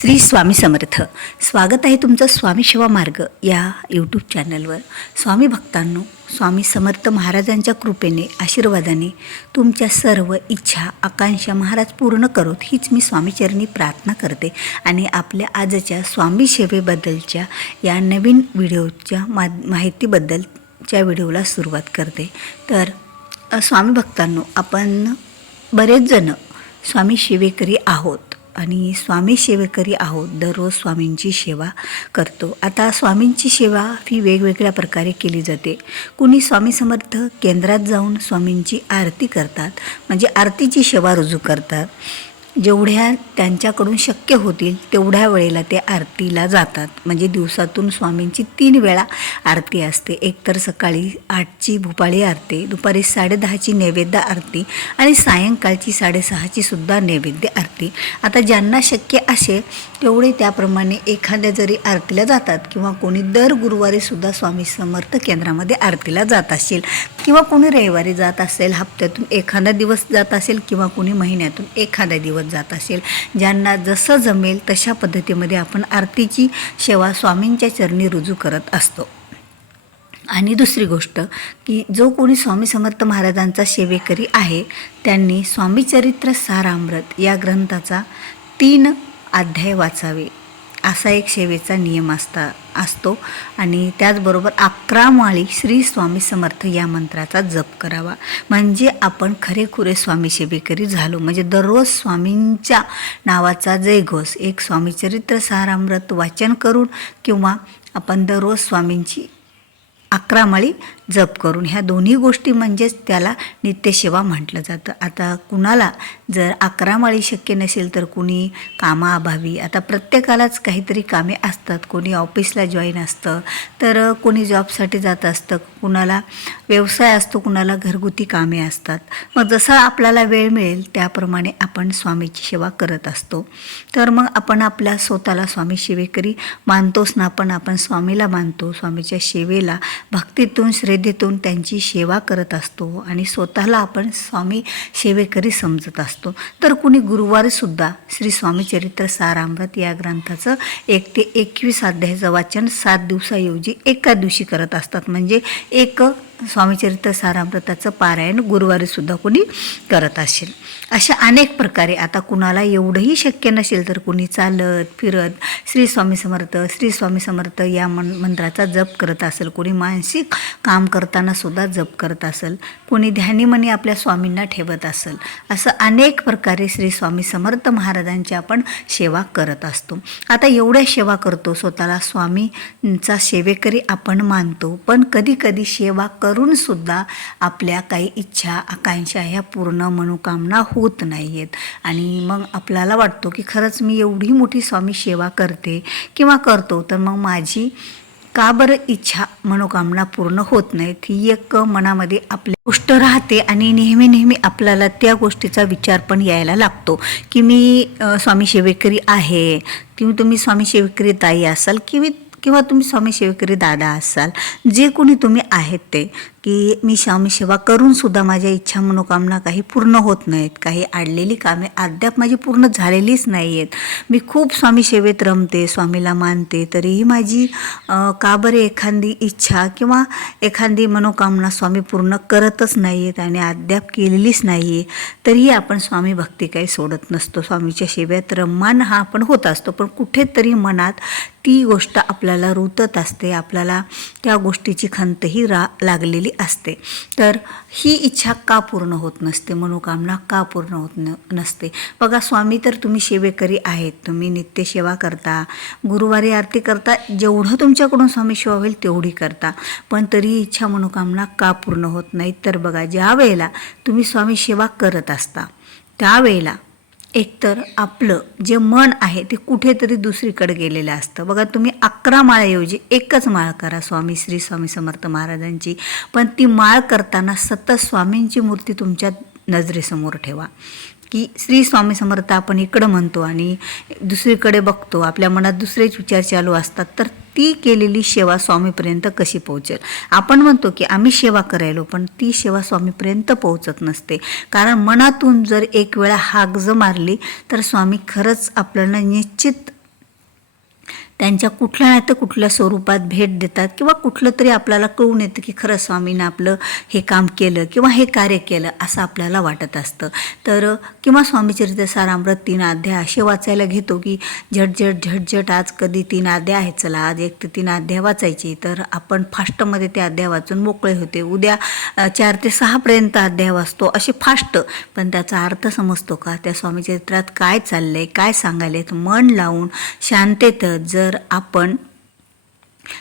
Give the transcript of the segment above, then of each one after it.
श्री स्वामी समर्थ. स्वागत आहे तुमचं स्वामी शिवा मार्ग या यूट्यूब चॅनलवर स्वामी भक्तांनो स्वामी समर्थ महाराजांच्या कृपेने आशीर्वादाने तुमच्या सर्व इच्छा आकांक्षा महाराज पूर्ण करोत हीच मी स्वामीचरणी प्रार्थना करते. आणि आपल्या आजच्या स्वामी सेवेबद्दलच्या या नवीन व्हिडिओच्या मा माहितीबद्दलच्या व्हिडिओला सुरुवात करते. तर स्वामी भक्तांनो आपण बरेच जण स्वामी शिवेकरी आहोत. आणि स्वामी सेवेकरी आहोत दररोज स्वामींची सेवा करतो. आता स्वामींची सेवा ही वेगवेगळ्या प्रकारे केली जाते. कुणी स्वामी समर्थ केंद्रात जाऊन स्वामींची आरती करतात म्हणजे आरतीची सेवा रुजू करतात. जेवढ्या त्यांच्याकडून शक्य होतील तेवढ्या वेळेला ते आरतीला जातात. म्हणजे दिवसातून स्वामींची तीन वेळा आरती असते. एक तर सकाळी आठची भुपाळी आरती दुपारी साडेदहाची नैवेद्य आरती आणि सायंकाळची साडेसहाची सुद्धा नैवेद्य आरती. आता ज्यांना शक्य असेल तेवढे त्याप्रमाणे एखाद्या जरी आरतीला जातात किंवा कोणी दर गुरुवारी सुद्धा स्वामी समर्थ केंद्रामध्ये आरतीला जात असेल किंवा कोणी रविवारी जात असेल हप्त्यातून एखादा दिवस जात असेल किंवा कोणी महिन्यातून एखादा दिवस जात असेल ज्यांना जसं जमेल तशा पद्धतीमध्ये आपण आरतीची सेवा स्वामींच्या चरणी रुजू करत असतो. आणि दुसरी गोष्ट की जो कोणी स्वामी समर्थ महाराजांचा सेवेकरी आहे त्यांनी स्वामीचरित्र सारामृत या ग्रंथाचा तीन अध्याय वाचावे. असा एक सेवेचा नियम असता असतो आणि त्याचबरोबर अकरा माळी श्री स्वामी समर्थ या मंत्राचा जप करावा. म्हणजे आपण खरेखुरे स्वामी सेवेकरी झालो. म्हणजे दररोज स्वामींच्या नावाचा जयघोष एक स्वामीचरित्र सारामृत वाचन करून किंवा आपण दररोज स्वामींची अकरा माळी जप करून. ह्या दोन्ही गोष्टी म्हणजेच त्याला नित्यसेवा म्हटलं जातं. आता कुणाला जर अकरा माळी शक्य नसेल तर कुणी कामाअभावी. आता प्रत्येकालाच काहीतरी कामे असतात. कोणी ऑफिसला जॉईन असतं तर कोणी जॉबसाठी जात असतं कुणाला व्यवसाय असतो कुणाला घरगुती कामे असतात. मग जसा आपल्याला वेळ मिळेल त्याप्रमाणे आपण स्वामीची सेवा करत असतो. तर मग आपण आपल्या स्वतःला स्वामी सेवेकरी मानतोच ना पण आपण स्वामीला मानतो स्वामीच्या सेवेला भक्तीतून श्रद्धेतून त्यांची सेवा करत असतो आणि स्वतःला आपण स्वामी सेवेकरी समजत असतो. तर कुणी गुरुवारीसुद्धा श्री स्वामी चरित्र सारामृत या ग्रंथाचं एक ते एकवीस अध्यायाचं वाचन सात दिवसाऐवजी एका दिवशी करत असतात. म्हणजे एक स्वामीचरित्र सारामृताचं पारायण गुरुवारीसुद्धा कोणी करत असेल. अशा अनेक प्रकारे आता कुणाला एवढंही शक्य नसेल तर कुणी चालत फिरत श्री स्वामी समर्थ श्री स्वामी समर्थ या मन मंत्राचा जप करत असेल कोणी मानसिक काम करताना सुद्धा जप करत असेल कोणी ध्यानीमनी आपल्या स्वामींना ठेवत असेल असं अनेक प्रकारे श्री स्वामी समर्थ महाराजांची आपण सेवा करत असतो. आता एवढ्या सेवा करतो स्वतःला स्वामींचा सेवेकरी आपण मानतो पण कधी कधी सेवा कर करूनसुद्धा आपल्या काही इच्छा आकांक्षा ह्या पूर्ण मनोकामना होत नाही आहेत आणि मग आपल्याला वाटतो की खरंच मी एवढी मोठी स्वामी सेवा करते किंवा करतो तर मग माझी का बरं इच्छा मनोकामना पूर्ण होत नाहीत? ही एक मनामध्ये आपली गोष्ट राहते आणि नेहमी नेहमी आपल्याला त्या गोष्टीचा विचार पण यायला लागतो की मी स्वामी सेवेकरी आहे. किंवा तुम्ही स्वामी सेवेकरी ताई असाल किंवा किंवा तुम्ही स्वामी सेवेकरी दादा असाल जे कोणी तुम्ही आहेत ते की मी श्यामसेवा करूनसुद्धा करून सुद्धा माझ्या इच्छा मनोकामना काही पूर्ण होत नाहीत. काही आडलेली कामे अद्याप माझी पूर्ण झालेलीच नाही आहेत मी खूप स्वामी सेवेत रमते स्वामीला मानते तरीही माझी का बरं एखादी इच्छा किंवा एखादी मनोकामना स्वामी पूर्ण करतच नाही आहेत आणि अद्याप केलेलीच नाही आहे तरीही आपण स्वामी भक्ती काही सोडत नसतो. स्वामीच्या सेवेत रममान हा आपण होत असतो पण कुठेतरी मनात ती गोष्ट आपल्याला रुतत असते. आपल्याला त्या गोष्टीची खंतही रा लागलेली असते. तर ही इच्छा का पूर्ण होत नसते? मनोकामना का पूर्ण होत न नसते? बघा स्वामी तर तुम्ही सेवेकरी आहेत. तुम्ही नित्यसेवा करता. गुरुवारी आरती करता. जेवढं तुमच्याकडून स्वामी सेवा होईल तेवढी करता. पण तरी इच्छा मनोकामना का पूर्ण होत नाही तर बघा ज्या वेळेला तुम्ही स्वामी सेवा करत असता त्यावेळेला एकतर आपलं जे मन आहे ते कुठेतरी दुसरीकडे गेलेलं असतं. बघा तुम्ही अकरा माळ्याऐवजी एकच माळ करा स्वामी श्री स्वामी समर्थ महाराजांची. पण ती माळ करताना सतत स्वामींची मूर्ती तुमच्या नजरेसमोर ठेवा. की श्री स्वामी समर्थ आपण इकडं म्हणतो आणि दुसरीकडे बघतो. आपल्या मनात दुसरेच विचार चालू असतात. तर ती केलेली सेवा स्वामीपर्यंत कशी पोहोचेल? आपण म्हणतो की आम्ही सेवा करायलो पण ती सेवा स्वामीपर्यंत पोहोचत नसते. कारण मनातून जर एक वेळा हाक जर मारली तर स्वामी खरंच आपल्याला निश्चित त्यांच्या कुठल्या नाही तर कुठल्या स्वरूपात भेट देतात किंवा कुठलं तरी आपल्याला कळून येतं की खरं स्वामीनं आपलं हे काम केलं किंवा हे कार्य केलं असं आपल्याला वाटत असतं. तर किंवा स्वामीचरित्र सारामृत तीन अध्याय असे वाचायला घेतो की झटझट झटझट आज कधी तीन अध्याय आहेत चला आज एक ते तीन अध्याय वाचायचे. तर आपण फास्टमध्ये ते अध्याय वाचून मोकळे होते. उद्या चार ते सहापर्यंत अध्याय वाचतो असे फास्ट. पण त्याचा अर्थ समजतो का? त्या स्वामीचरित्रात काय चाललंय काय सांगायलेत? मन लावून शांततेत जर आपण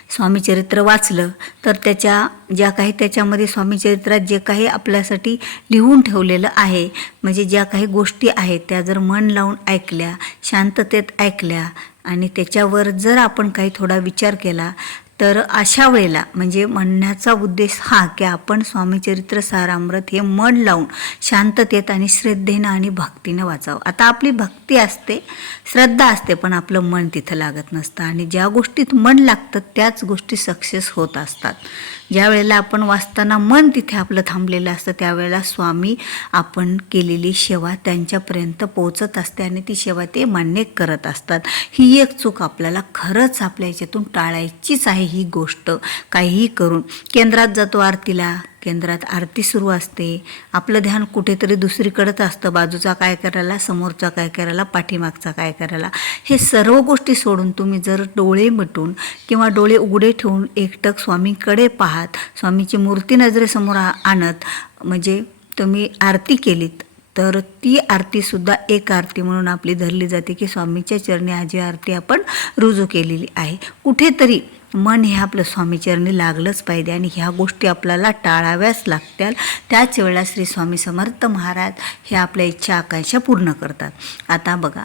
स्वामीचरित्र वाचलं तर त्याच्या ज्या काही त्याच्यामध्ये स्वामीचरित्रात जे काही आपल्यासाठी लिहून ठेवलेलं आहे म्हणजे ज्या काही गोष्टी आहेत त्या जर मन लावून ऐकल्या शांततेत ऐकल्या आणि त्याच्यावर जर आपण काही थोडा विचार केला तर अशा वेळेला म्हणजे म्हणण्याचा उद्देश हा की आपण स्वामीचरित्र सारामृत हे मन लावून शांततेत आणि श्रद्धेनं आणि भक्तीनं वाचावं. आता आपली भक्ती असते श्रद्धा असते पण आपलं मन तिथं लागत नसतं. आणि ज्या गोष्टीत मन लागतं त्याच गोष्टी सक्सेस होत असतात. ज्या वेळेला आपण वाचताना मन तिथे आपलं थांबलेलं असतं त्यावेळेला स्वामी आपण केलेली सेवा त्यांच्यापर्यंत पोहोचत असते आणि ती सेवा ते मान्य करत असतात. ही एक चूक आपल्याला खरंच आपल्या याच्यातून टाळायचीच आहे ही गोष्ट. काहीही करून. केंद्रात जातो आरतीला. केंद्रात आरती सुरू असते. आपलं ध्यान कुठेतरी दुसरीकडंच असतं. बाजूचा काय करायला समोरचा काय करायला पाठीमागचा काय करायला. हे सर्व गोष्टी सोडून तुम्ही जर डोळे मिटून किंवा डोळे उघडे ठेवून एकटक स्वामीकडे पाहत स्वामीची मूर्ती नजरेसमोर आ- आणत म्हणजे तुम्ही आरती केलीत तर ती आरतीसुद्धा एक आरती म्हणून आपली धरली जाते की स्वामीच्या चरणी आजी आरती आपण रुजू केलेली आहे. कुठेतरी मन हे आपलं स्वामीचरणी लागलंच पाहिजे आणि ह्या गोष्टी आपल्याला टाळाव्याच लागत्या त्याच वेळेला श्री स्वामी समर्थ महाराज हे आपल्या इच्छा आकांक्षा पूर्ण करतात. आता बघा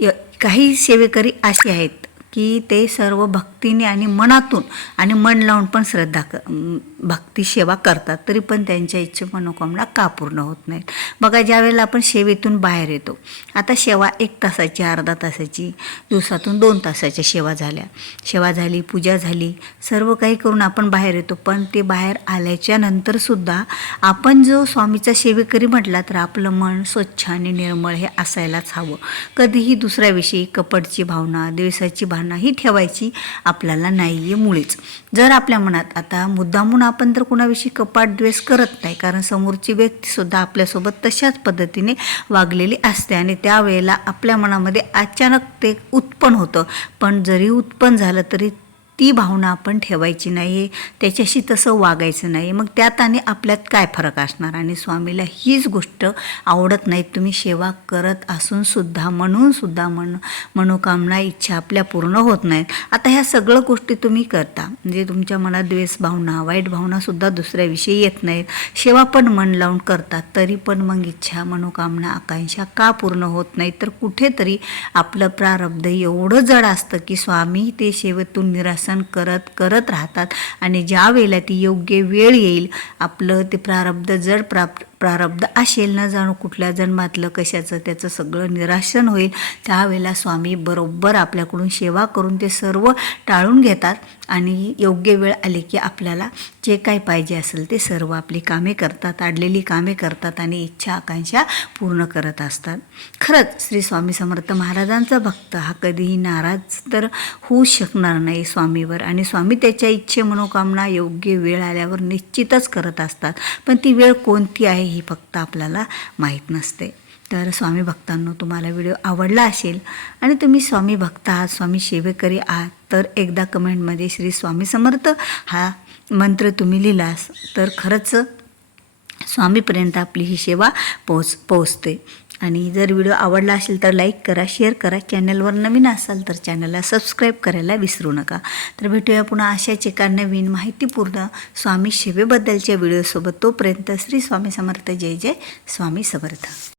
य- काही सेवेकरी असे आहेत की ते सर्व भक्तीने आणि मनातून आणि मन लावून पण श्रद्धा क भक्ती सेवा करतात तरी पण त्यांच्या इच्छे मनोकामना का पूर्ण होत नाहीत? बघा ज्या वेळेला आपण सेवेतून बाहेर येतो आता सेवा एक तासाची अर्धा तासाची दिवसातून दोन तासाच्या सेवा झाल्या. सेवा झाली पूजा झाली सर्व काही करून आपण बाहेर येतो पण ते बाहेर आल्याच्या नंतरसुद्धा आपण जो स्वामीचा सेवेकरी म्हटला तर आपलं मन स्वच्छ आणि निर्मळ हे असायलाच हवं. कधीही दुसऱ्याविषयी कपटची भावना द्वेषाची भावना ही ठेवायची आपल्याला नाही आहे मुळीच. जर आपल्या मनात आता मुद्दामून आपण तर कुणाविषयी कपाट द्वेष करत नाही कारण समोरची व्यक्तीसुद्धा आपल्यासोबत तशाच पद्धतीने वागलेली असते आणि त्यावेळेला आपल्या मनामध्ये अचानक ते उत्पन्न होतं. पण जरी उत्पन्न झालं तरी ती भावना आपण ठेवायची नाही आहे त्याच्याशी तसं वागायचं नाही. मग त्यात आणि आपल्यात काय फरक असणार? आणि स्वामीला हीच गोष्ट आवडत नाही. तुम्ही सेवा करत असूनसुद्धा म्हणूनसुद्धा मन मनोकामना इच्छा आपल्या पूर्ण होत नाहीत. आता ह्या सगळं गोष्टी तुम्ही करता. म्हणजे तुमच्या मनात द्वेष भावना वाईट भावनासुद्धा दुसऱ्याविषयी येत नाहीत. सेवा पण मन लावून करतात तरी पण मग इच्छा मनोकामना आकांक्षा का पूर्ण होत नाही तर कुठेतरी आपलं प्रारब्ध एवढं जड असतं की स्वामी ते सेवेतून आसन करत करत राहतात. आणि ज्या वेळेला ती योग्य वेळ येईल आपलं ते प्रारब्ध जड प्राप्त प्रारब्ध असेल न जाणू कुठल्या जन्मातलं कशाचं त्याचं सगळं निराशन होईल. त्यावेळेला स्वामी बरोबर आपल्याकडून सेवा करून ते सर्व टाळून घेतात आणि योग्य वेळ आली की आपल्याला जे काही पाहिजे असेल ते सर्व आपली कामे करतात अडलेली कामे करतात आणि इच्छा आकांक्षा पूर्ण करत असतात. खरंच श्री स्वामी समर्थ महाराजांचा भक्त हा कधीही नाराज तर होऊ शकणार नाही स्वामीवर आणि स्वामी त्याच्या इच्छे मनोकामना योग्य वेळ आल्यावर निश्चितच करत असतात. पण ती वेळ कोणती आहे? आहे ही फक्त आपल्याला माहीत नसते. तर स्वामी भक्तांनो तुम्हाला व्हिडिओ आवडला असेल आणि तुम्ही स्वामी भक्त आहात स्वामी सेवेकरी आहात तर एकदा कमेंटमध्ये श्री स्वामी समर्थ हा मंत्र तुम्ही लिहिलास तर खरंच स्वामीपर्यंत आपली ही सेवा पोच पोचते आणि जर व्हिडिओ आवडला असेल तर लाईक करा शेअर करा. चॅनलवर नवीन असाल तर चॅनलला सबस्क्राईब करायला विसरू नका. तर भेटूया पुन्हा अशाच एका नवीन माहितीपूर्ण स्वामी सेवेबद्दलच्या व्हिडिओसोबत. तोपर्यंत श्री स्वामी समर्थ. जय जय स्वामी समर्थ.